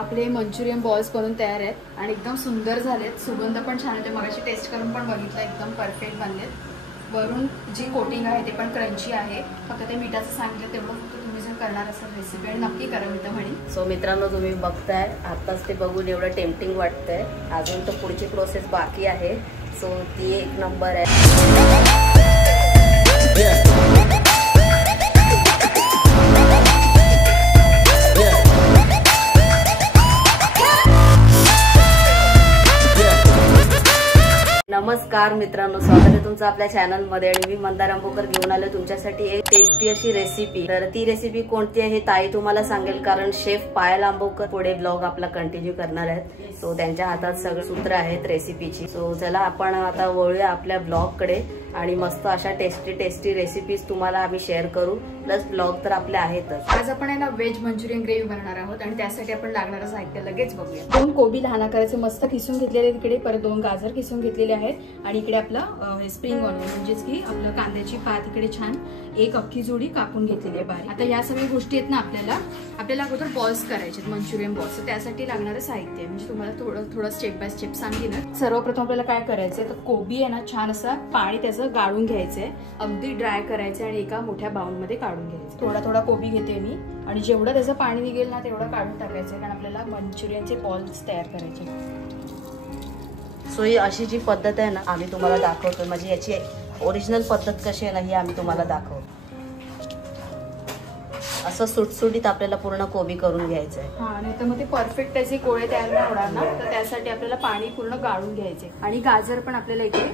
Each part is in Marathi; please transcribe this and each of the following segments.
आपले मंचुरियन बॉल्स बनून तयार आहेत आणि एकदम सुंदर झालेत. सुगंध पण छान येते. मगाशी टेस्ट करून पण बघितलं, एकदम परफेक्ट बनलेत. वरून जी कोटिंग आहे ते पण क्रंची आहे. फक्त ते मिठाचं सांगितलं तेवढं फक्त तुम्ही जर करणार असाल रेसिपी आणि नक्की करा मी तर म्हणेन. सो मित्रांनो, तुम्ही बघताय आताच ते बघून एवढं टेम्पटिंग वाटतंय. अजून तर पुढची प्रोसेस बाकी आहे. सो ती एक नंबर आहे. नमस्कार मित्रांनो, स्वागत आहे तुमचं आपल्या चॅनल मध्ये. आणि मी मंदार आंबोकर घेऊन आलो तुमच्यासाठी एक टेस्टी अशी रेसिपी. तर ती रेसिपी कोणती आहे ताई तुम्हाला सांगेल, कारण शेफ पायल आंबोकर पुढे ब्लॉग आपला कंटिन्यू करणार आहेत. सो त्यांच्या हातात सगळे सूत्र आहेत रेसिपीची. सो चला आपण आता वळूया आपल्या ब्लॉग कडे आणि मस्त अशा टेस्टी रेसिपीज तुम्हाला आम्ही शेअर करू. प्लस ब्लॉग तर आपले आहेतच. आज आपण आहे ना व्हेज मंचुरियन ग्रेव्ही बनवणार आहोत आणि त्यासाठी आपण लागणारं साहित्य लगेच बघूया. 2 कोबी लहान आकाराचे मस्त किसून घेतलेले तिकडे, परत 2 गाजर किसून घेतलेले आहेत आणि इकडे आपलं स्प्रिंग ऑनियन म्हणजेच की आपलं कांद्याची पात इकडे छान एक अख्खी जोडी कापून घेतलेली आहे बारीक. आता या सगळ्या गोष्टी आहेत ना आपल्याला अगोदर बॉल्स करायचे मंचुरियन बॉल्स. तर त्यासाठी लागणारं साहित्य म्हणजे तुम्हाला थोडं स्टेप बाय स्टेप सांगेन. सर्वप्रथम आपल्याला काय करायचंय, तर कोबी आहे ना छान असं पाणी त्याचं गाळून घ्यायचंय, अगदी ड्राय करायचंय आणि एका मोठ्या बाउल मध्ये काढून घ्यायचं. थोडा कोबी घेते मी आणि जेवढं त्याचं पाणी निघेल ना तेवढं काढून टाकायचंय, कारण आपल्याला मंचुरियनचे बॉल्स तयार करायचे. सो ही अशी जी पद्धत आहे ना आम्ही तुम्हाला दाखवतो, म्हणजे याची ओरिजिनल पद्धत कशी आहे ना ही आम्ही तुम्हाला दाखवतो. असं सुटसुटीत आपल्याला पूर्ण कोबी करून घ्यायचंय. हा, नाही तर मग ते परफेक्ट त्याचे गोळे तयार नाही होणार ना, तर त्यासाठी आपल्याला पाणी पूर्ण गाळून घ्यायचे. आणि गाजर पण आपल्याला इथे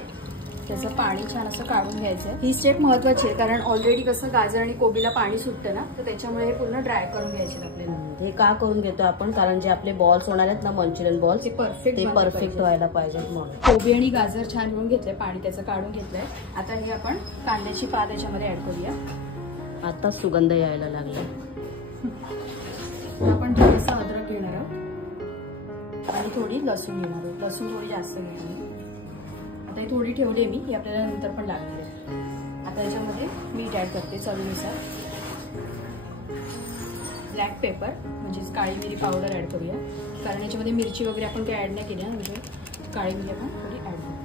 त्याचं पाणी छान असं काढून घ्यायचं. ही स्टेप महत्वाची आहे, कारण ऑलरेडी कसं गाजर आणि कोबीला पाणी सुटतं ना, तर त्याच्यामुळे हे पूर्ण ड्राय करून घ्यायचे आपल्याला. हे का करून घेतो आपण, कारण जे आपले बॉल्स होणार आहेत ना मंचुरियन बॉल्स ते परफेक्ट व्हायला पाहिजे म्हणून. कोबी आणि गाजर छान घेऊन घेतलंय, पाणी त्याचं काढून घेतलंय. आता हे आपण कांद्याची पात याच्यामध्ये ऍड करूया. आता सुगंध यायला लागला. आपण थोडंसं अद्रक घेणार आहोत आणि थोडी लसूण घेणार आहोत. लसूण थोडी जास्त घेणार. आता ही थोडी ठेवली मी, ही आपल्याला नंतर पण लागणार आहे. आता याच्यामध्ये मीठ ऍड करते चवीनुसार. ब्लॅक पेपर म्हणजेच काळी मिरी पावडर ऍड करूया, कारण याच्यामध्ये मिरची वगैरे आपण काही ऍड नाही केली ना, म्हणजे काळी मिरी आपण थोडी ऍड करतो.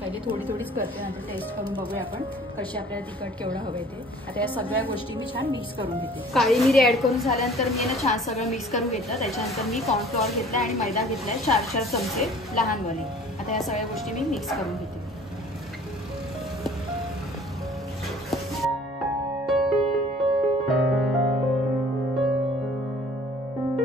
पहिले थोडीच करते, नंतर टेस्ट करून बघूया आपण कशी आपल्याला तिखट केवढं हवंय ते. आता या सगळ्या गोष्टी मी छान मिक्स करून घेते. काळी मिरी ऍड करून झाल्यानंतर मी ना छान सगळं मिक्स करून घेतलं. त्याच्यानंतर मी कॉर्नफ्लॉवर घेतलाय आणि मैदा घेतलाय 4 चमचे लहानवाले. आता या सगळ्या गोष्टी मी मिक्स करून घेते.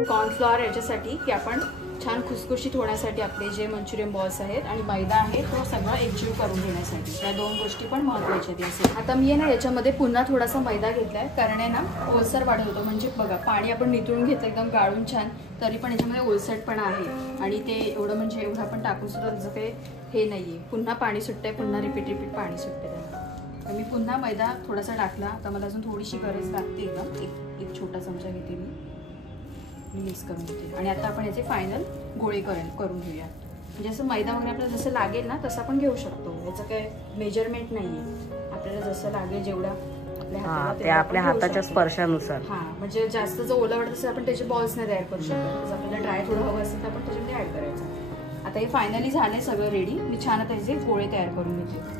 कॉर्नफ्लॉवर याच्यासाठी की आपण छान खुसखुशीत होण्यासाठी आपले जे मंचुरियन बॉल्स आहेत आणि मैदा आहे तो सगळं एकजीव करून घेण्यासाठी. या 2 गोष्टी पण महत्त्वाच्या आहेत. आता मी आहे ना याच्यामध्ये पुन्हा थोडासा मैदा घेतलाय, कारण आहे ना ओलसर वाढत होतो. म्हणजे बघा पाणी आपण नितळून घेतलं एकदम गाळून छान, तरी पण याच्यामध्ये ओलसरपणा आहे आणि ते एवढं म्हणजे एवढं आपण टाकून सुद्धा त्याचं काही हे नाहीये. पुन्हा पाणी सुटतंय, पुन्हा रिपीट पाणी सुटते त्याला. तर मी पुन्हा मैदा थोडासा टाकला. आता मला अजून थोडीशी गरज लागते. एकदम एक छोटा चमचा घेते मी मिक्स करून घेते. आणि आता आपण याचे फायनल गोळे करून घेऊया. म्हणजे असं मैदा वगैरे आपल्याला जसं लागेल ना तसं आपण घेऊ शकतो. याचं काही मेजरमेंट नाहीये, आपल्याला जसं लागेल जेवढा आपल्या हाताच्या स्पर्शानुसार. हा, म्हणजे जास्त जर ओला वाटत असेल आपण त्याचे बॉल्स नाही तयार करू शकतो. जर आपल्याला ड्राय थोडं हवं असेल तर आपण त्याच्यामध्ये ऍड करायचं. आता हे फायनली झालंय सगळं रेडी. मी छान आता ह्याचे गोळे तयार करून घेते.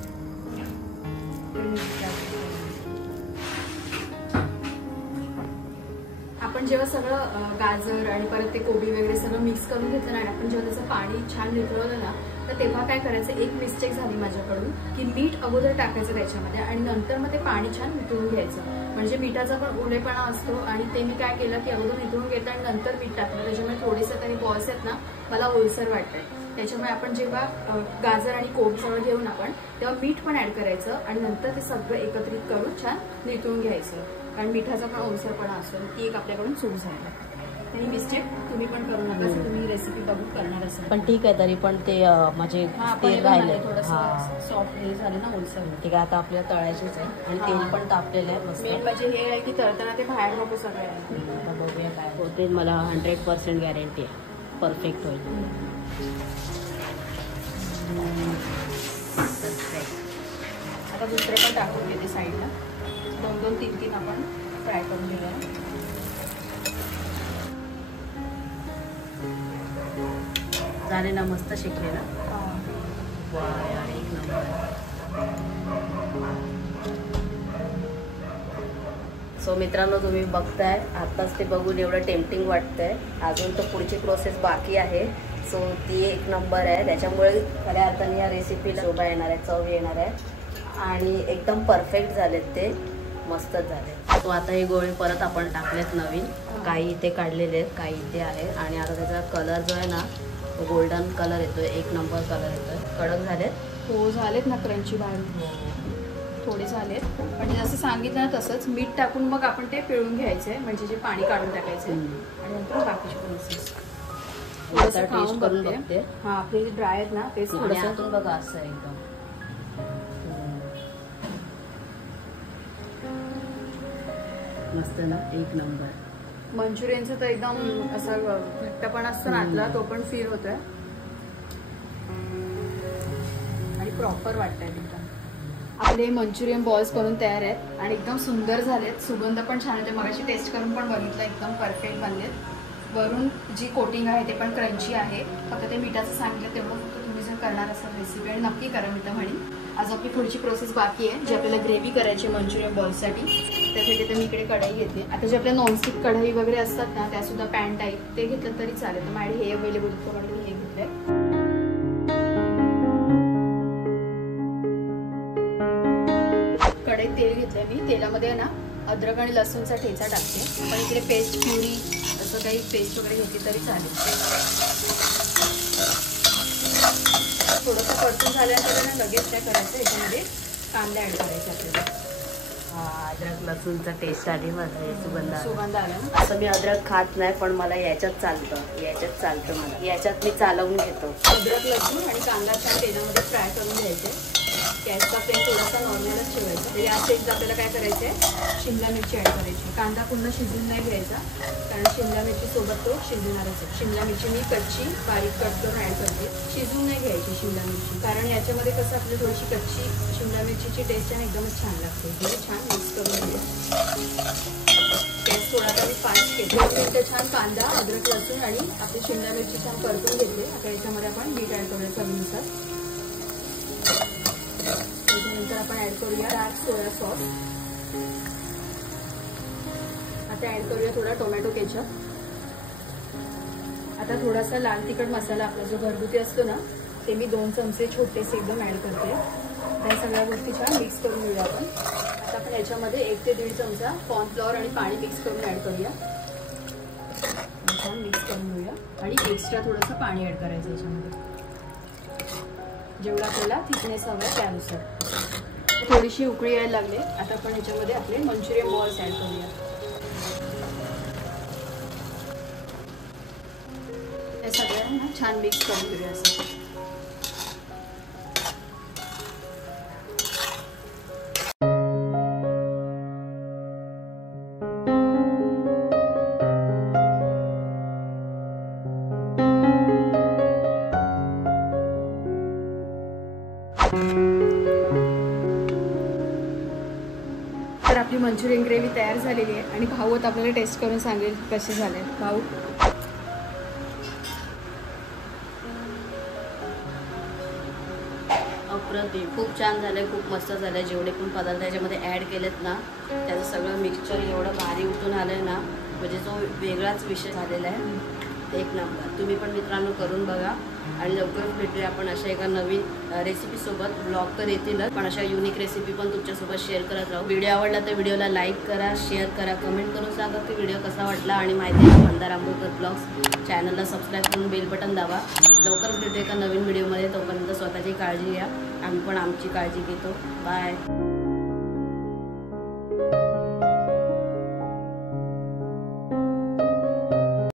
आपण जेव्हा सगळं गाजर आणि परत ते कोबी वगैरे सगळं मिक्स करून घेतलं ना, आपण जेव्हा त्याचं पाणी छान निथळवलं ना, तर तेव्हा काय करायचं, एक मिस्टेक झाली माझ्याकडून की मीठ अगोदर टाकायचं त्याच्यामध्ये आणि नंतर मग ते पाणी छान निथळून घ्यायचं. म्हणजे मिठाचा पण ओलेपणा असतो आणि ते मी काय केलं की अगोदर निथळून घेतलं आणि नंतर मीठ टाकलं. त्याच्यामुळे थोडेसे काही बॉल्स आहेत ना मला ओलसर वाटतंय. त्याच्यामुळे आपण जेव्हा गाजर आणि कोबी सगळं घेऊन आपण तेव्हा मीठ पण ऍड करायचं आणि नंतर ते सगळं एकत्रित करून छान निथळून घ्यायचं, कारण मिठाचा पण ओलसरपणा असतो. ती एक आपल्याकडून चूक झाली. तरी मिस्टेक तुम्ही पण करू नका, जर तुम्ही रेसिपी बघून करणार असाल. पण ठीक आहे, तरी पण ते म्हणजे थोडंसं सॉफ्ट हे झालं ना ओलसर. ठीक आहे, आता आपल्याला तळायचीच आहे आणि तेल पण तापलेलं आहे. मेन म्हणजे हे आहे की तळताना ते बाहेर नको सगळं. आता बघूया काय होते. मला 100% गॅरंटी आहे परफेक्ट होईल. आता दुसरे पण टाकून घेते साईडला. 2-2, 3-3 आपण फ्राय करून घेऊया. झाले ना मस्त शेकले ना. वा यार एक नंबर. सो मित्रांनो तुम्ही बघताय आताच ते बघून एवढं टेम्पटिंग वाटतंय. अजून तर पुढची प्रोसेस बाकी आहे. सो ती एक नंबर आहे. त्याच्यामुळे खऱ्या अर्थाने या रेसिपीला शोभा येणार आहे, चव येणार आहे आणि एकदम परफेक्ट झालेत ते, मस्तच झाले. सो आता हे गोळे परत आपण टाकलेत नवीन. काही इथे काढलेले आहेत, काही इथे आहेत आणि आता त्याचा कलर जो आहे ना तो गोल्डन कलर येतोय, एक नंबर कलर येतोय. कडक झालेत. हो झालेत ना क्रंची बाहेर थोडे झालेत. पण जसं सांगितलं ना तसंच मीठ टाकून मग आपण ते पिळून घ्यायचंय, म्हणजे जे पाणी काढून टाकायचंय आणि नंतर बाकीची प्रोसेस थोडंसं खाऊन बघते. हा आपले ड्राय आहेत ना तेच थोडंसं बघा असं एकदम मस्त ना, एक नंबर. मंचुरियनचं तर एकदम असं घट्टपणा असतो ना आतला, तो पण फील होतोय आणि प्रॉपर वाटतंय एकदम. आपले मंचुरियन बॉल्स बनून तयार आहेत आणि एकदम सुंदर झालेत. सुगंध पण छान येते. मगाशी टेस्ट करून पण बघितलं, एकदम परफेक्ट बनलेत. वरून जी कोटिंग आहे ते पण क्रंची आहे. फक्त ते मिठाचं सांगितलं तेवढं फक्त तुम्ही जर करणार असाल रेसिपी आणि नक्की करा मी तर म्हणेन. आज आपली पुढची प्रोसेस बाकी आहे, जी आपल्याला ग्रेव्ही करायची आहे मंचुरियन बॉल्ससाठी. त्यासाठी तर मी इकडे कढई घेतली. आता जे आपल्या नॉनस्टिक कढई वगैरे असतात ना त्यासुद्धा पॅन टाईप ते घेतलं तरी चालेल. तर माझ्याकडे हे अवेलेबल होतं म्हणून हे घेतलंय. कढईत तेल घेतलंय मी. तेलामध्ये ना अद्रक आणि लसूणचा ठेचा टाकते. पण इकडे पेस्ट प्युरी असं काही पेस्ट वगैरे घेतली तरी चालेल. थोडंसं परतून झाल्यानंतर ना लगेच काय करायचं, याच्यामध्ये कांदा ॲड करायचे आपल्याला. अद्रक लसूणचा टेस्ट आली माझा, सुगंध आला. असं मी अद्रक खात नाही पण मला याच्यात चालतं मला याच्यात मी चालवून घेतो. अद्रक लसूण आणि कांदा छान तेलामध्ये फ्राय करून घ्यायचे. गॅसचा फ्लेम थोडासा नॉर्मलच ठेवायचा. या स्टेजला आपल्याला काय करायचं आहे, शिमला मिरची ॲड करायची. कांदा पूर्ण शिजून नाही घ्यायचा कारण शिमला मिरची सोबत तो शिजणारच आहे. शिमला मिरची मी कच्ची बारीक कट करून ॲड करते. शिजून नाही घ्यायची शिमला मिरची, कारण याच्यामध्ये कसं आपली थोडीशी कच्ची शिमला मिरचीची टेस्ट आहे एकदमच छान लागते. म्हणजे छान मिक्स करून घेऊया. गॅस थोडासा मी फास्ट घेते. 2 मिनिटं छान कांदा अद्रक लसूण आणि आपली शिमला मिरची छान परतून घेतली. आता याच्यामध्ये आपण मीठ ॲड करूया चवीनुसार. त्याच्यानंतर आपण ॲड करूया डार्क सोया सॉस. आता ॲड करूया थोडा टोमॅटो केचप. आता थोडासा लाल तिखट मसाला आपला जो घरगुती असतो ना ते मी 2 चमचे छोटेसे एकदम ॲड करते. त्या सगळ्या गोष्टी छान मिक्स करून घेऊया आपण. आता आपण याच्यामध्ये 1 ते 1.5 चमचा कॉर्नफ्लॉवर आणि पाणी मिक्स करून ॲड करूया. छान मिक्स करून घेऊया आणि एक्स्ट्रा थोडंसं पाणी ॲड करायचं याच्यामध्ये, जेवढा आपल्याला थिकनेस हवा आहे त्यानुसार. थोडीशी उकळी यायला लागले. आता आपण ह्याच्यामध्ये आपले मंचुरियन बॉल्स ॲड करूया. या सगळ्यांना छान मिक्स करून घेऊया असं. तर आपली मंचुरियन ग्रेव्ही तयार झालेली आहे आणि भाऊ आता आपल्याला टेस्ट करून सांगेल कसे झाले. भाऊ अप्रतिम, खूप छान झालंय, खूप मस्त झालंय. जेवढे पण पदार्थ त्याच्यामध्ये ॲड केलेत ना त्याचं सगळं मिक्सचर एवढं भारी उठून आलंय ना, म्हणजे जो वेगळाच विषय झालेला आहे. एक नंबर. तुम्ही पण मित्रांनो करून बघा आणि लवकरच भेटूया आपण अशा एका नवीन रेसिपीसोबत. ब्लॉग तर येतीलच पण अशा युनिक रेसिपी पण तुमच्यासोबत शेअर करत राहू. व्हिडिओ आवडला तर व्हिडिओला लाईक करा, शेअर करा, कमेंट करून सांगा की व्हिडिओ कसा वाटला. आणि माहिती आहे मंदार आंबोकर ब्लॉग्स चॅनलला सबस्क्राईब करून बेल बटन दाबा. लवकरच भेटूया एका नवीन व्हिडिओमध्ये. तोपर्यंत स्वतःची काळजी घ्या. आम्ही पण आमची काळजी घेतो. बाय.